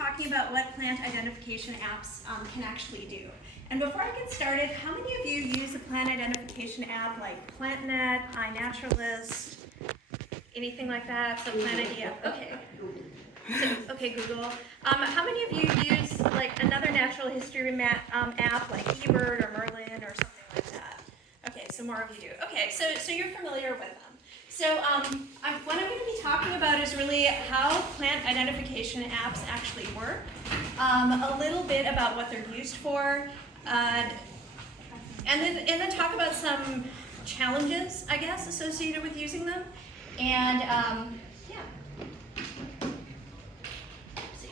talking about what plant identification apps can actually do. And before I get started, how many of you use a plant identification app like ntNet, iNaturalist, anything like that? So Plant ID app. Okay. So, okay, Google. How many of you use like another natural history app like eBird or Merlin or something like that? Okay, so more of you do. Okay, so you're familiar with them. So what I'm going to be talking about is really how plant identification apps actually work, a little bit about what they're used for, and then talk about some challenges, I guess, associated with using them. And yeah. Let's see.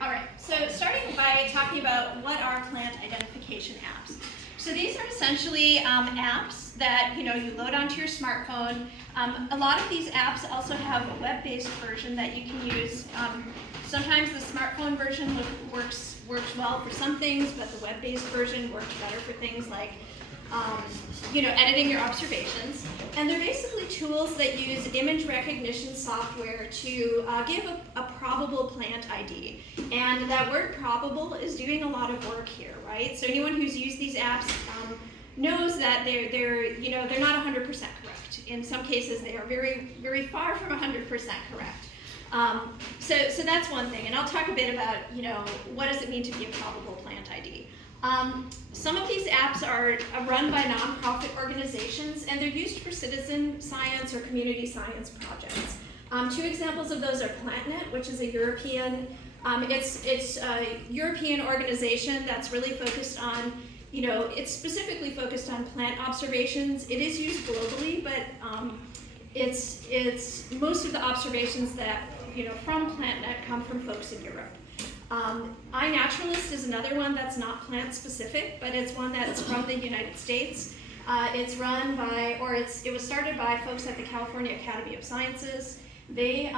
All right, so starting by talking about what are plant identification apps. So these are essentially apps that you load onto your smartphone. A lot of these apps also have a web-based version that you can use. Sometimes the smartphone version works well for some things, but the web-based version works better for things like editing your observations. And they're basically tools that use image recognition software to give a probable plant ID. And that word probable is doing a lot of work here, right? So anyone who's used these apps knows that they're not 100% correct. In some cases, they are very, very far from 100% correct. So that's one thing. And I'll talk a bit about, what does it mean to be a probable plant ID. Some of these apps are run by nonprofit organizations, and they're used for citizen science or community science projects. Two examples of those are ntNet, which is a European, it's a European organization that's really focused on, it's specifically focused on plant observations. It is used globally, but it's most of the observations that from ntNet come from folks in Europe. iNaturalist is another one that's not plant specific, but it's one that's from the United States. It's run by, it was started by folks at the California Academy of Sciences. They,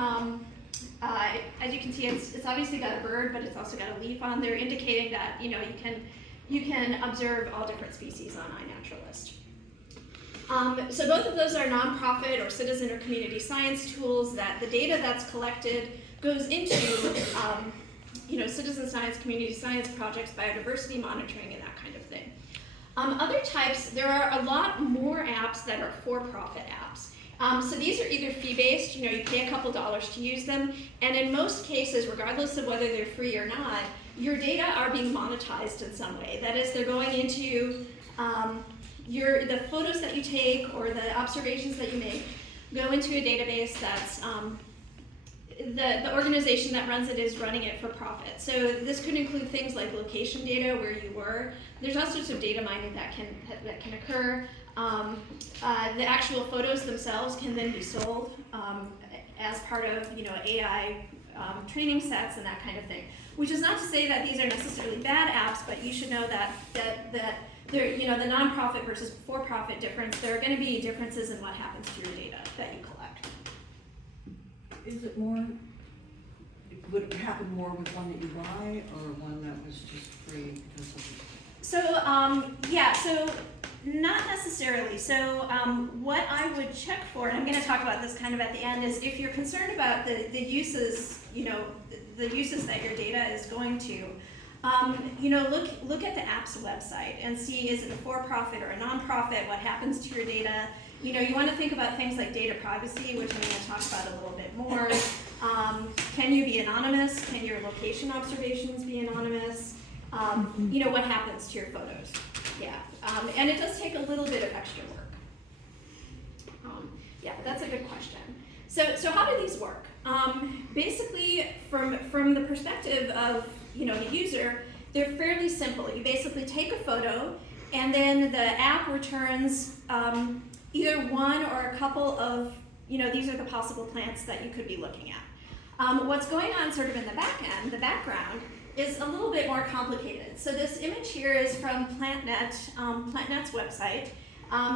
as you can see, it's obviously got a bird, but it's also got a leaf on there, indicating that you can observe all different species on iNaturalist. So both of those are nonprofit or citizen or community science tools that the data that's collected goes into citizen science, community science projects, biodiversity monitoring, and that kind of thing. Other types, there are a lot more apps that are for-profit apps. So these are either fee-based, you pay a couple dollars to use them, and in most cases, regardless of whether they're free or not, your data are being monetized in some way. That is, they're going into the photos that you take or the observations that you make go into a database that's the organization that runs it is running it for profit. So this could include things like location data, where you were. There's all sorts of data mining that can occur. The actual photos themselves can then be sold as part of AI training sets and that kind of thing. Which is not to say that these are necessarily bad apps, but you should know that they're, the nonprofit versus for-profit difference. There are going to be differences in what happens to your data that you collect. Is it more, would it happen more with one that you buy or one that was just free because of? So, yeah, so not necessarily. So what I would check for, and I'm going to talk about this kind of at the end, is if you're concerned about the uses, the uses that your data is going to, look at the app's website and see, is it a for-profit or a non-profit? What happens to your data? You want to think about things like data privacy, which I'm going to talk about a little bit more. Can you be anonymous? Can your location observations be anonymous? What happens to your photos? Yeah, and it does take a little bit of extra work. Yeah, that's a good question. So how do these work? Basically, from the perspective of the user, they're fairly simple. You basically take a photo, and then the app returns either one or a couple of, these are the possible plants that you could be looking at. What's going on sort of in the background, is a little bit more complicated. So this image here is from ntNet, ntNet's website,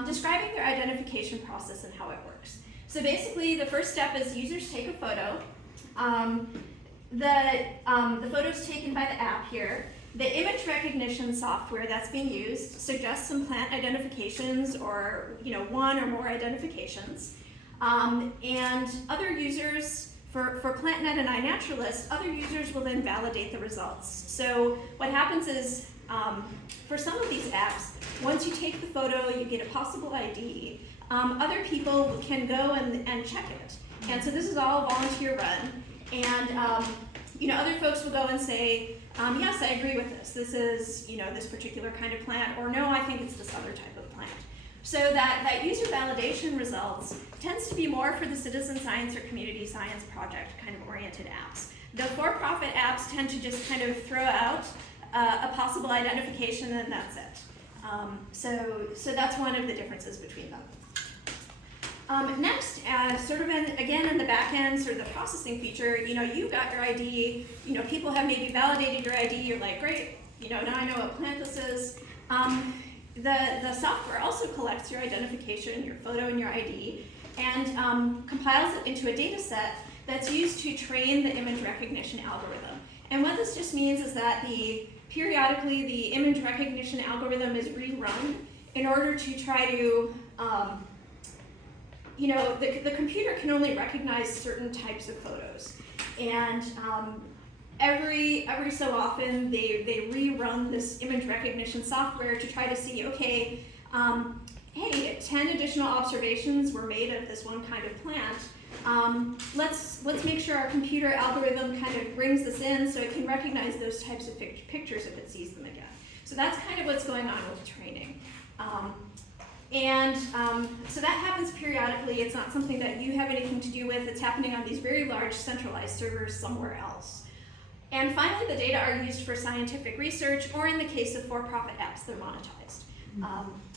describing their identification process and how it works. So basically, the first step is users take a photo. The photo's taken by the app here. The image recognition software that's being used suggests some plant identifications or one or more identifications. And other users For PlantNet and iNaturalist, other users will then validate the results. So what happens is, for some of these apps, once you take the photo, you get a possible ID, other people can go and check it. And so this is all volunteer run. And other folks will go and say, yes, I agree with this. This is this particular kind of plant, or no, I think it's this other type of plant. So that user validation results tends to be more for the citizen science or community science project kind of oriented apps. The for-profit apps tend to just kind of throw out a possible identification and that's it. So that's one of the differences between them. Next, sort of again in the back end, sort of the processing feature, you got your ID, people have maybe validated your ID, you're like, great, now I know what plant this is. The software also collects your identification, your photo and your ID, and compiles it into a data set that's used to train the image recognition algorithm. And what this just means is that periodically the image recognition algorithm is rerun in order to try to, the computer can only recognize certain types of photos. And every so often they rerun this image recognition software to try to see, okay, hey, 10 additional observations were made of this one kind of plant. Let's make sure our computer algorithm kind of brings this in so it can recognize those types of pictures if it sees them again. So that's kind of what's going on with training. So that happens periodically. It's not something that you have anything to do with. It's happening on these very large centralized servers somewhere else. And finally, the data are used for scientific research, or in the case of for-profit apps, they're monetized.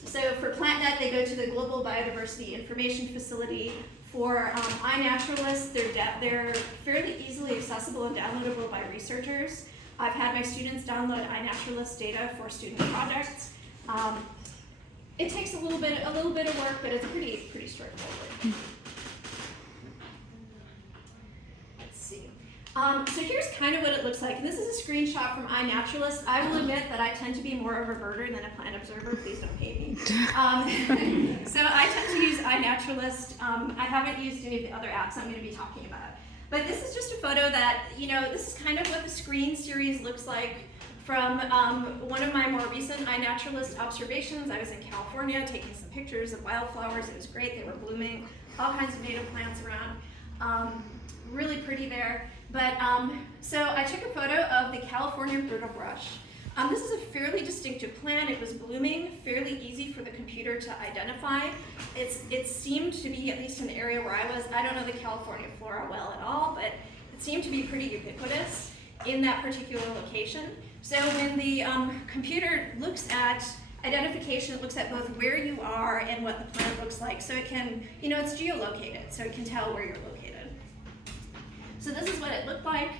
So for PlantNet, they go to the Global Biodiversity Information Facility. For iNaturalist, they're fairly easily accessible and downloadable by researchers. I've had my students download iNaturalist data for student projects. It takes a little bit of work, but it's pretty straightforward. Let's see. So here's kind of what it looks like. And this is a screenshot from iNaturalist. I will admit that I tend to be more of a birder than a plant observer. Please don't hate me. So I tend to use iNaturalist. I haven't used any of the other apps I'm going to be talking about. But this is just a photo that, this is kind of what the screen series looks like from one of my more recent iNaturalist observations. I was in California taking some pictures of wildflowers. It was great. They were blooming. All kinds of native plants around. Really pretty there. But so I took a photo of the California brittlebrush. This is a fairly distinctive plant. It was blooming, fairly easy for the computer to identify. It seemed to be, at least in the area where I was, I don't know the California flora well at all, but it seemed to be pretty ubiquitous in that particular location. So when the computer looks at identification, it looks at both where you are and what the plant looks like. So it can, it's geolocated, so it can tell where you're located. So this is what it looked like.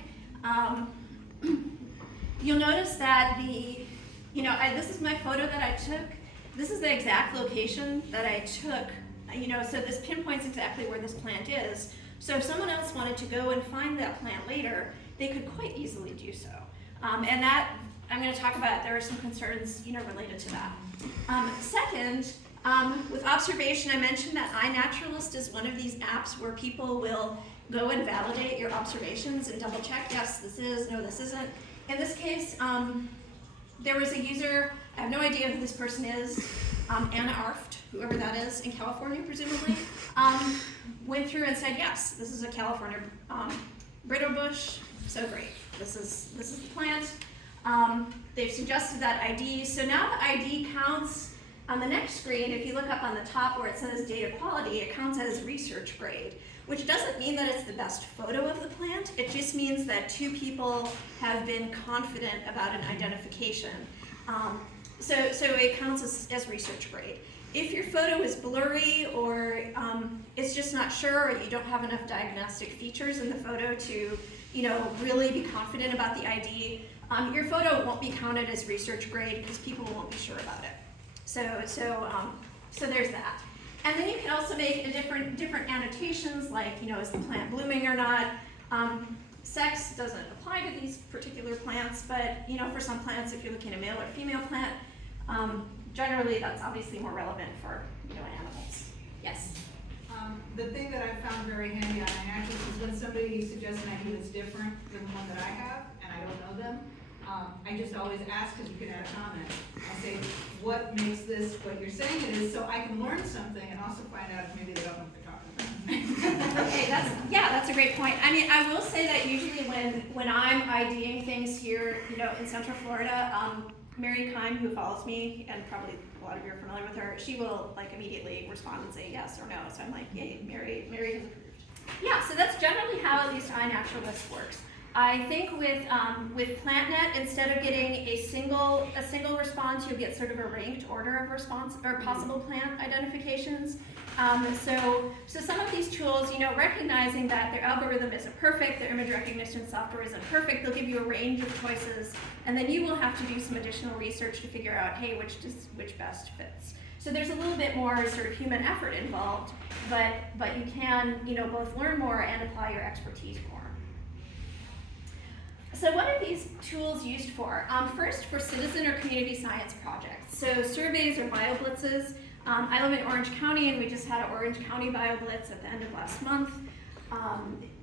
You'll notice that this is my photo that I took. This is the exact location that I took. So this pinpoints exactly where this plant is. So if someone else wanted to go and find that plant later, they could quite easily do so. And that, I'm going to talk about, there are some concerns related to that. Second, with observation, I mentioned that iNaturalist is one of these apps where people will go and validate your observations and double check, yes, this is, no, this isn't. In this case, there was a user, I have no idea who this person is, Anna Arft, whoever that is, in California, presumably, went through and said, yes, this is a California brittle-bush, so great. This is the plant. They've suggested that ID. So now the ID counts on the next screen. If you look up on the top where it says data quality, it counts as research grade, which doesn't mean that it's the best photo of the plant. It just means that two people have been confident about an identification. So it counts as research grade. If your photo is blurry or it's just not sure, or you don't have enough diagnostic features in the photo to really be confident about the ID, your photo won't be counted as research grade because people won't be sure about it. So there's that. And then you can also make different annotations, like, is the plant blooming or not? Sex doesn't apply to these particular plants, but for some plants, if you're looking at a male or female plant, generally that's obviously more relevant for animals. Yes. The thing that I found very handy on iNaturalist is when somebody somebody suggests an idea that's different than the one that I have, and I don't know them, I just always ask, because you can add a comment. I say, what makes this what you're saying it is, so I can learn something and also find out if maybe they don't know what they're talking about. Okay, that's a great point. I mean, I will say that usually when I'm IDing things here, in Central Florida, Mary Kime, who follows me, and probably a lot of you are familiar with her, she will like immediately respond and say yes or no. So I'm like, yay, Mary has approved. Yeah, so that's generally how at least iNaturalist works. I think with PlantNet, instead of getting a single response, you'll get sort of a ranked order of response or possible plant identifications. So some of these tools, recognizing that their algorithm isn't perfect, their image recognition software isn't perfect, they'll give you a range of choices, and then you will have to do some additional research to figure out, hey, which best fits. So there's a little bit more sort of human effort involved, but you can, both learn more and apply your expertise more. So what are these tools used for? First, for citizen or community science projects. So surveys or bioblitzes. I live in Orange County, and we just had an Orange County bioblitz at the end of last month.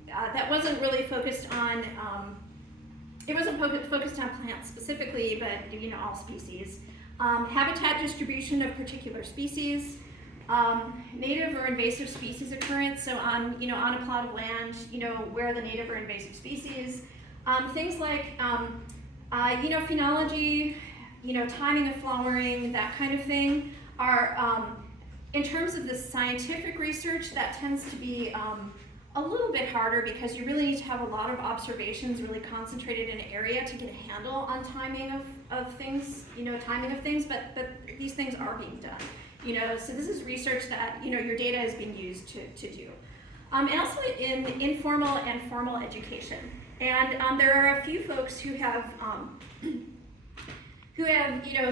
That wasn't really focused on, it wasn't focused on plants specifically, but all species. Habitat distribution of particular species. Native or invasive species occurrence, so on a plot of land, where are the native or invasive species. Things like, phenology, timing of flowering, that kind of thing, are, in terms of the scientific research, that tends to be a little bit harder because you really need to have a lot of observations really concentrated in an area to get a handle on timing of things, but these things are being done. So this is research that, your data is being used to do. And also in informal and formal education. And there are a few folks who have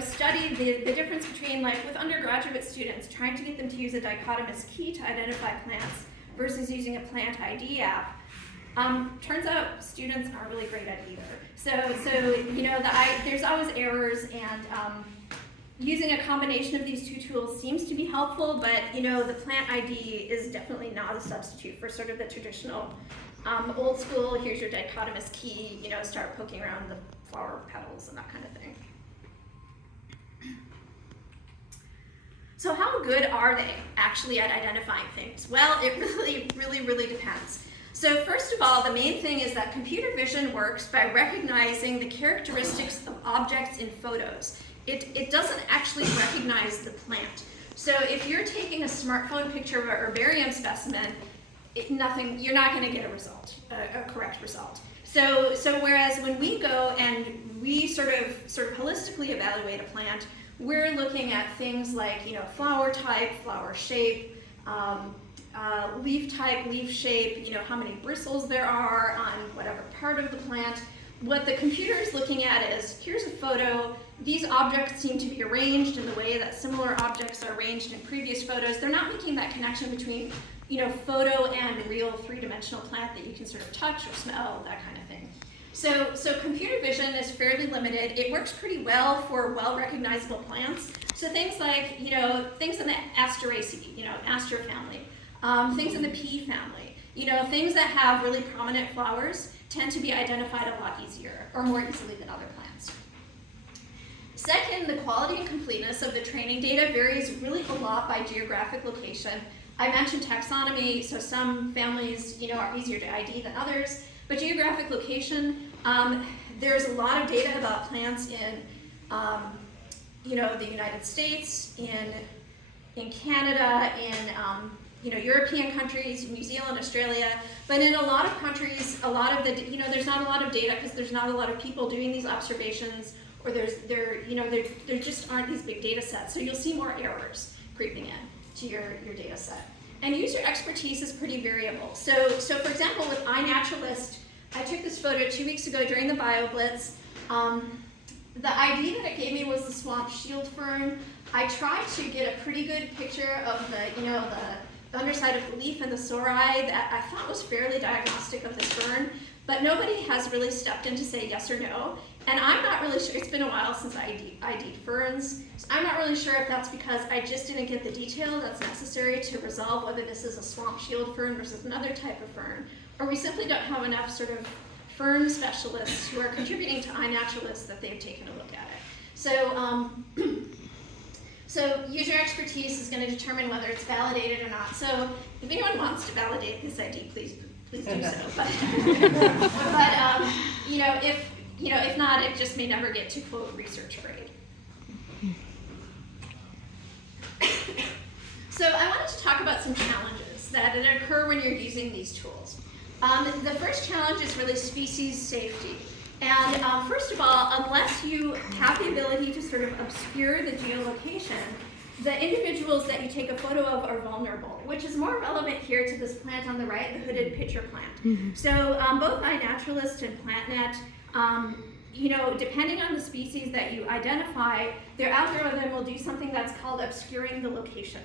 studied the difference between, like, with undergraduate students, trying to get them to use a dichotomous key to identify plants versus using a plant ID app. Turns out students aren't really great at either. So there's always errors, and using a combination of these two tools seems to be helpful, but the plant ID is definitely not a substitute for sort of the traditional old school, here's your dichotomous key, start poking around the flower petals and that kind of thing. So how good are they actually at identifying things? Well, it really depends. So first of all, the main thing is that computer vision works by recognizing the characteristics of objects in photos. It doesn't actually recognize the plant. So if you're taking a smartphone picture of a herbarium specimen, you're not going to get a correct result. So whereas when we go and we sort of holistically evaluate a plant, we're looking at things like flower type, flower shape, leaf type, leaf shape, how many bristles there are on whatever part of the plant. What the computer is looking at is, here's a photo, these objects seem to be arranged in the way that similar objects are arranged in previous photos. They're not making that connection between photo and real three-dimensional plant that you can sort of touch or smell, that kind of thing. So computer vision is fairly limited. It works pretty well for well-recognizable plants. So things like, things in the Asteraceae, Aster family, things in the pea family, things that have really prominent flowers tend to be identified a lot easier or more easily than other plants. Second, the quality and completeness of the training data varies really a lot by geographic location. I mentioned taxonomy, so some families, are easier to ID than others, but geographic location, there's a lot of data about plants in, the United States, in Canada, in, European countries, New Zealand, Australia, but in a lot of countries, a lot of the, there's not a lot of data because there's not a lot of people doing these observations, or there just aren't these big data sets, so you'll see more errors creeping in to your data set. And user expertise is pretty variable. So for example, with iNaturalist, I took this photo 2 weeks ago during the BioBlitz. The ID that it gave me was the swamp shield fern. I tried to get a pretty good picture of the underside of the leaf and the sori that I thought was fairly diagnostic of this fern, but nobody has really stepped in to say yes or no. And I'm not really sure, it's been a while since I ID'd ferns, so I'm not really sure if that's because I just didn't get the detail that's necessary to resolve whether this is a swamp shield fern versus another type of fern, or we simply don't have enough sort of firm specialists who are contributing to iNaturalist that they've taken a look at it. So, so user expertise is going to determine whether it's validated or not. So if anyone wants to validate this ID, please do so. But, if not, it just may never get to quote research grade. So I wanted to talk about some challenges that occur when you're using these tools. The first challenge is really species safety. And first of all, unless you have the ability to sort of obscure the geolocation, the individuals that you take a photo of are vulnerable, which is more relevant here to this plant on the right, the hooded pitcher plant. So both iNaturalist and ntNet, depending on the species that you identify, their algorithm will do something that's called obscuring the location.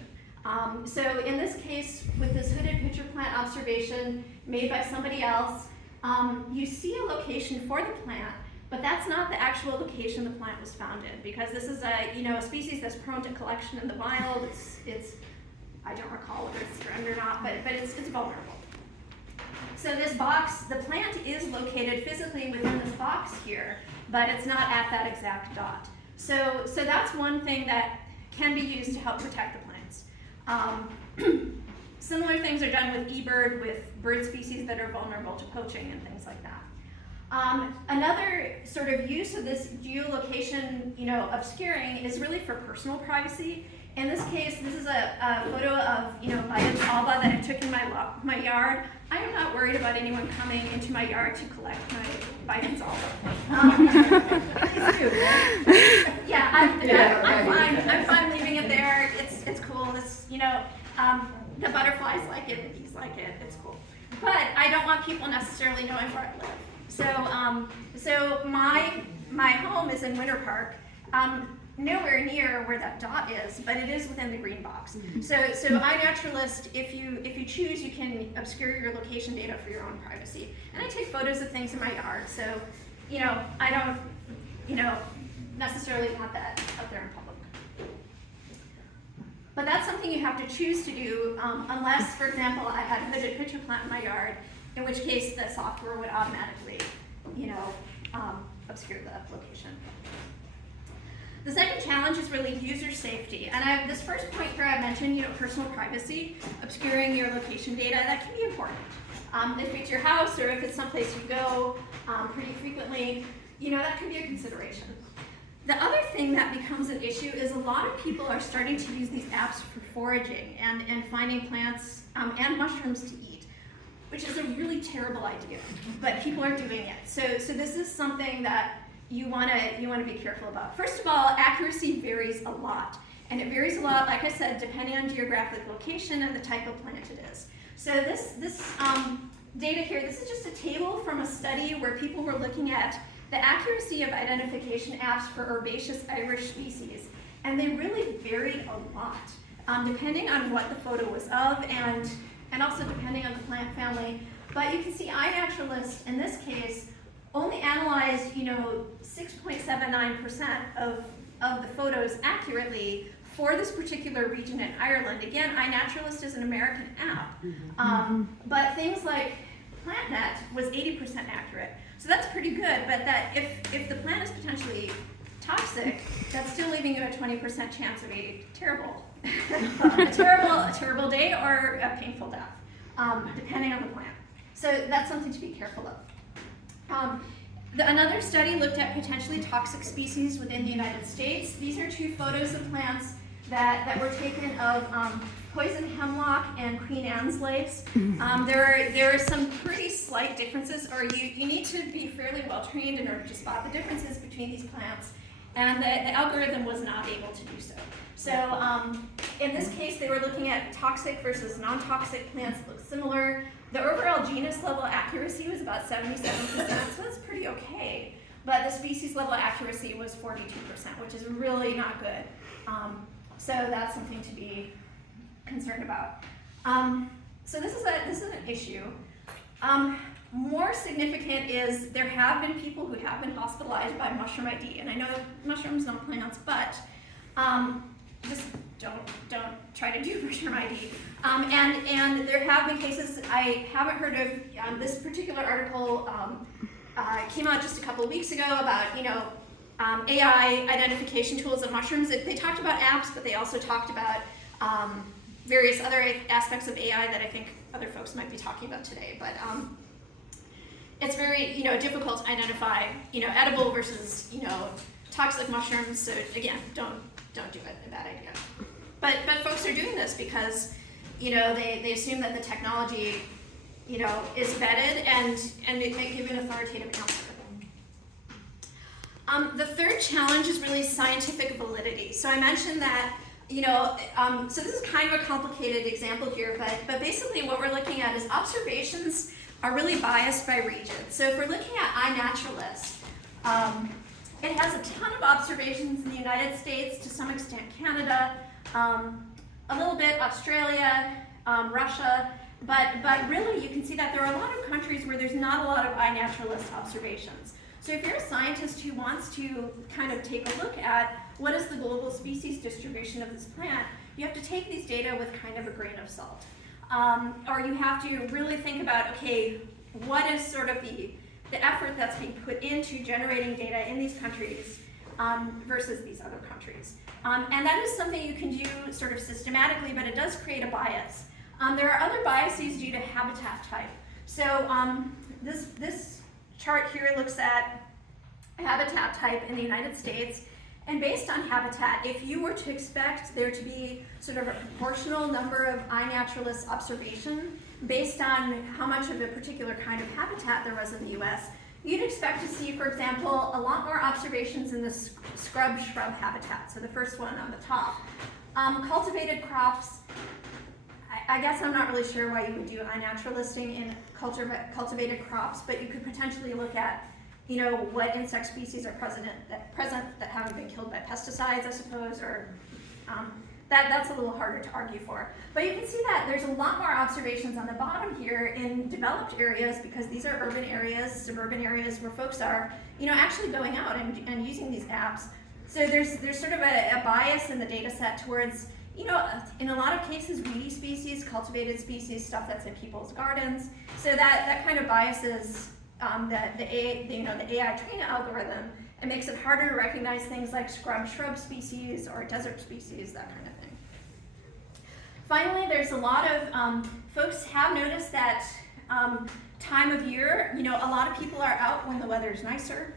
So in this case, with this hooded pitcher plant observation made by somebody else, you see a location for the plant, but that's not the actual location the plant was found in, because this is a species that's prone to collection in the wild. It's I don't recall whether it's threatened or not, but it's vulnerable. So this box, the plant is located physically within this box here, but it's not at that exact dot. So that's one thing that can be used to help protect the plants. Similar things are done with eBird, with bird species that are vulnerable to poaching and things like that. Another sort of use of this geolocation, obscuring is really for personal privacy. In this case, this is a photo of, Biden's alba that I took in my yard. I am not worried about anyone coming into my yard to collect my Biden's alba. Please do. Yeah, I'm fine leaving it there. It's cool. It's, the butterflies like it, the bees like it. It's cool. But I don't want people necessarily knowing where I live. So my home is in Winter Park. Nowhere near where that dot is, but it is within the green box. So iNaturalist, if you choose, you can obscure your location data for your own privacy. And I take photos of things in my yard, so I don't necessarily want that out there in public. But that's something you have to choose to do, unless, for example, I had a hooded pitcher plant in my yard, in which case the software would automatically, obscure the location. The second challenge is really user safety. And this first point here I mentioned, personal privacy, obscuring your location data, that can be important. If it's your house or if it's someplace you go pretty frequently, that can be a consideration. The other thing that becomes an issue is a lot of people are starting to use these apps for foraging and finding plants and mushrooms to eat, which is a really terrible idea, but people are doing it. So this is something that you want to be careful about. First of all, accuracy varies a lot, and it varies a lot, like I said, depending on geographic location and the type of plant it is. So this data here, this is just a table from a study where people were looking at the accuracy of identification apps for herbaceous Irish species, and they really varied a lot, depending on what the photo was of and also depending on the plant family. But you can see iNaturalist in this case only analyzed 6.79% of the photos accurately for this particular region in Ireland. Again, iNaturalist is an American app, but things like ntNet was 80% accurate. So that's pretty good, but that if the plant is potentially toxic, that's still leaving you a 20% chance of a terrible day or a painful death, depending on the plant. So that's something to be careful of. Another study looked at potentially toxic species within the United States. These are two photos of plants that were taken of poison hemlock and Queen Anne's lace. There are some pretty slight differences, or you need to be fairly well trained in order to spot the differences between these plants, and the algorithm was not able to do so. So in this case, they were looking at toxic versus non-toxic plants that look similar. The overall genus level accuracy was about 77%, so that's pretty okay. But the species level accuracy was 42%, which is really not good. So that's something to be concerned about. So this is an issue. More significant is there have been people who have been hospitalized by mushroom ID, and I know mushrooms, not plants, but just don't try to do version ID. And there have been cases, I haven't heard of, this particular article came out just a couple of weeks ago about, AI identification tools of mushrooms. They talked about apps, but they also talked about various other aspects of AI that I think other folks might be talking about today. But it's very, difficult to identify, edible versus, toxic mushrooms. So again, don't do it, a bad idea. But folks are doing this because, they assume that the technology, is vetted and it may give an authoritative answer. The third challenge is really scientific validity. So I mentioned that, so this is kind of a complicated example here, but basically what we're looking at is observations are really biased by region. So if we're looking at iNaturalist, it has a ton of observations in the United States, to some extent Canada, a little bit Australia, Russia, but really you can see that there are a lot of countries where there's not a lot of iNaturalist observations. So if you're a scientist who wants to kind of take a look at what is the global species distribution of this plant, you have to take these data with kind of a grain of salt. Or you have to really think about, okay, what is sort of the effort that's being put into generating data in these countries versus these other countries. And that is something you can do sort of systematically, but it does create a bias. There are other biases due to habitat type. So this chart here looks at habitat type in the United States, and based on habitat, if you were to expect there to be sort of a proportional number of iNaturalist observation based on how much of a particular kind of habitat there was in the US, you'd expect to see, for example, a lot more observations in the scrub shrub habitat, so the first one on the top. Cultivated crops, I guess I'm not really sure why you would do iNaturalisting in cultivated crops, but you could potentially look at, what insect species are present that haven't been killed by pesticides, I suppose, or that's a little harder to argue for. But you can see that there's a lot more observations on the bottom here in developed areas, because these are urban areas, suburban areas where folks are, actually going out and using these apps. So there's sort of a bias in the data set towards, in a lot of cases, weedy species, cultivated species, stuff that's in people's gardens. So that kind of biases the AI training algorithm. It makes it harder to recognize things like shrub species or desert species, that kind of thing. Finally, there's a lot of folks have noticed that time of year, a lot of people are out when the weather's nicer.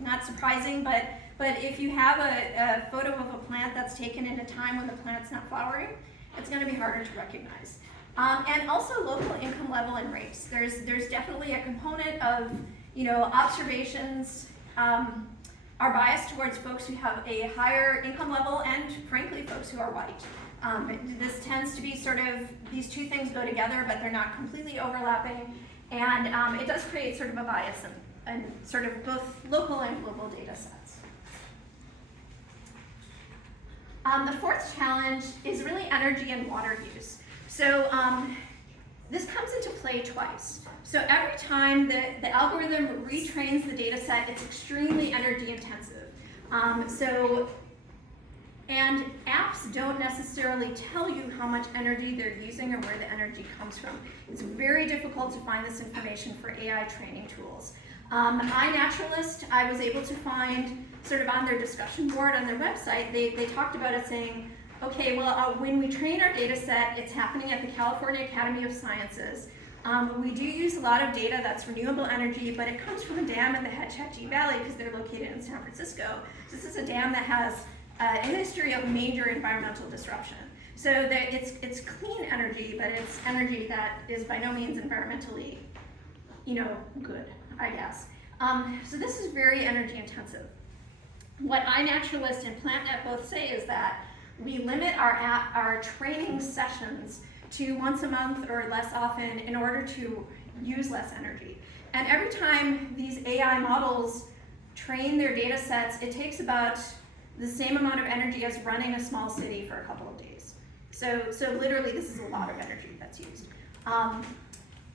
Not surprising, but if you have a photo of a plant that's taken in a time when the plant's not flowering, it's going to be harder to recognize. And also local income level and race. There's definitely a component of, observations are biased towards folks who have a higher income level and, frankly, folks who are white. This tends to be sort of, these two things go together, but they're not completely overlapping. And it does create sort of a bias in sort of both local and global data sets. The fourth challenge is really energy and water use. So this comes into play twice. So every time the algorithm retrains the data set, it's extremely energy intensive. And apps don't necessarily tell you how much energy they're using or where the energy comes from. It's very difficult to find this information for AI training tools. iNaturalist, I was able to find sort of on their discussion board on their website, they talked about it saying, okay, well, when we train our data set, it's happening at the California Academy of Sciences. We do use a lot of data that's renewable energy, but it comes from a dam in the Hetch Hetchy Valley because they're located in San Francisco. So this is a dam that has a history of major environmental disruption. So that it's clean energy, but it's energy that is by no means environmentally, good, I guess. So this is very energy intensive. What iNaturalist and PlantNet both say is that we limit our training sessions to once a month or less often in order to use less energy. And every time these AI models train their data sets, it takes about the same amount of energy as running a small city for a couple of days. So literally this is a lot of energy that's used.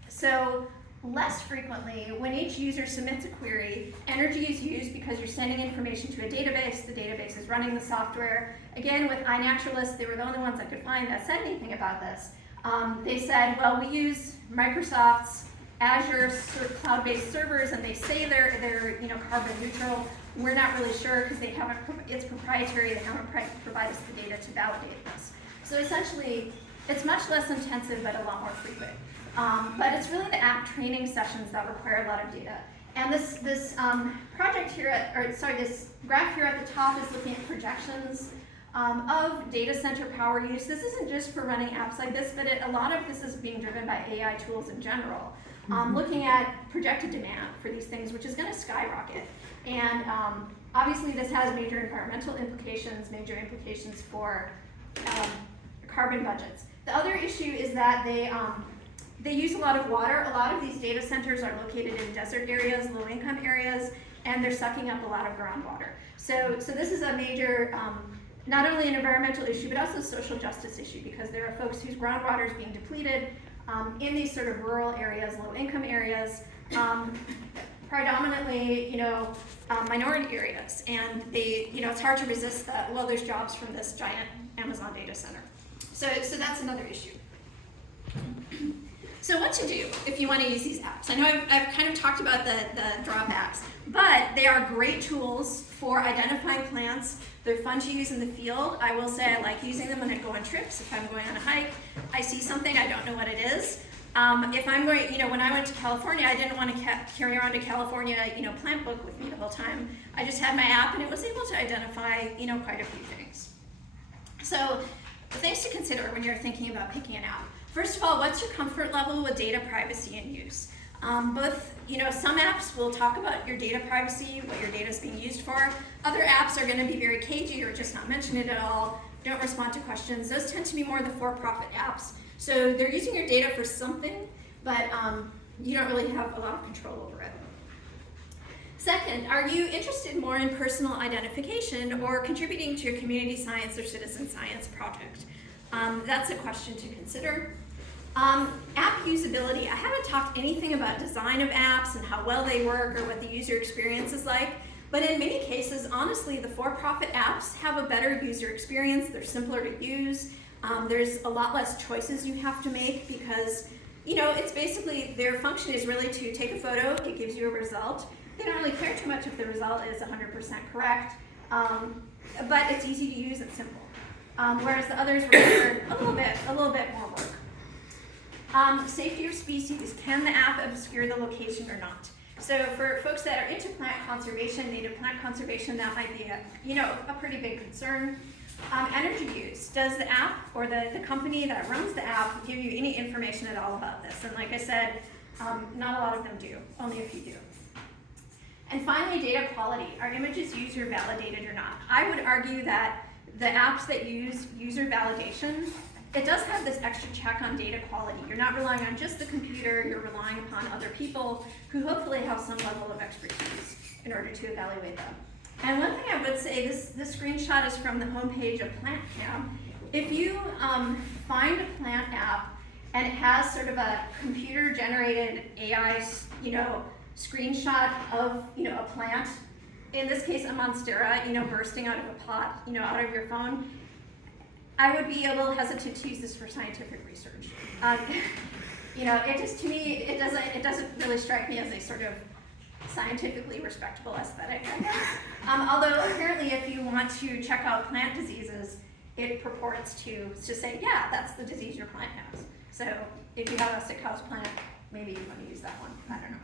So less frequently, when each user submits a query, energy is used because you're sending information to a database, the database is running the software. Again, with iNaturalist, they were the only ones I could find that said anything about this. They said, well, we use Microsoft's Azure cloud-based servers, and they say they're carbon neutral. We're not really sure because they haven't. It's proprietary. They haven't provided us the data to validate this. So essentially, it's much less intensive, but a lot more frequent. But it's really the app training sessions that require a lot of data. And this project here, this graph here at the top is looking at projections of data center power use. This isn't just for running apps like this, but a lot of this is being driven by AI tools in general. Looking at projected demand for these things, which is going to skyrocket. And obviously this has major environmental implications, major implications for carbon budgets. The other issue is that they use a lot of water. A lot of these data centers are located in desert areas, low-income areas, and they're sucking up a lot of groundwater. So this is a major, not only an environmental issue, but also a social justice issue, because there are folks whose groundwater is being depleted in these sort of rural areas, low-income areas, predominantly, minority areas, and it's hard to resist that. Well, there's jobs from this giant Amazon data center. So that's another issue. So what to do if you want to use these apps? I know I've kind of talked about the drawbacks, but they are great tools for identifying plants. They're fun to use in the field. I will say I like using them when I go on trips. If I'm going on a hike, I see something, I don't know what it is. If I'm going, when I went to California, I didn't want to carry around a California, plant book with me the whole time. I just had my app, and it was able to identify, quite a few things. So things to consider when you're thinking about picking an app. First of all, what's your comfort level with data privacy and use? Some apps will talk about your data privacy, what your data is being used for. Other apps are going to be very cagey or just not mention it at all, don't respond to questions. Those tend to be more the for-profit apps. So they're using your data for something, but you don't really have a lot of control over it. Second, are you interested more in personal identification or contributing to your community science or citizen science project? That's a question to consider. App usability. I haven't talked anything about design of apps and how well they work or what the user experience is like, but in many cases, honestly, the for-profit apps have a better user experience. They're simpler to use. There's a lot less choices you have to make because, it's basically, their function is really to take a photo, it gives you a result. They don't really care too much if the result is 100% correct, but it's easy to use and simple. Whereas the others require a little bit more work. Safety of species. Can the app obscure the location or not? So for folks that are into plant conservation, native plant conservation, that might be a pretty big concern. Energy use. Does the app or the company that runs the app give you any information at all about this? And like I said, not a lot of them do, only a few do. And finally, data quality. Are images user validated or not? I would argue that the apps that use user validation, it does have this extra check on data quality. You're not relying on just the computer, you're relying upon other people who hopefully have some level of expertise in order to evaluate them. And one thing I would say, this screenshot is from the homepage of PlantCam. If you find a plant app and it has sort of a computer-generated AI, screenshot of, a plant, in this case a monstera, bursting out of a pot, out of your phone, I would be a little hesitant to use this for scientific research. It just, to me, it doesn't really strike me as a sort of scientifically respectable aesthetic, I guess. Although apparently if you want to check out plant diseases, it purports to say, yeah, that's the disease your plant has. So if you have a sick house plant, maybe you want to use that one, I don't know.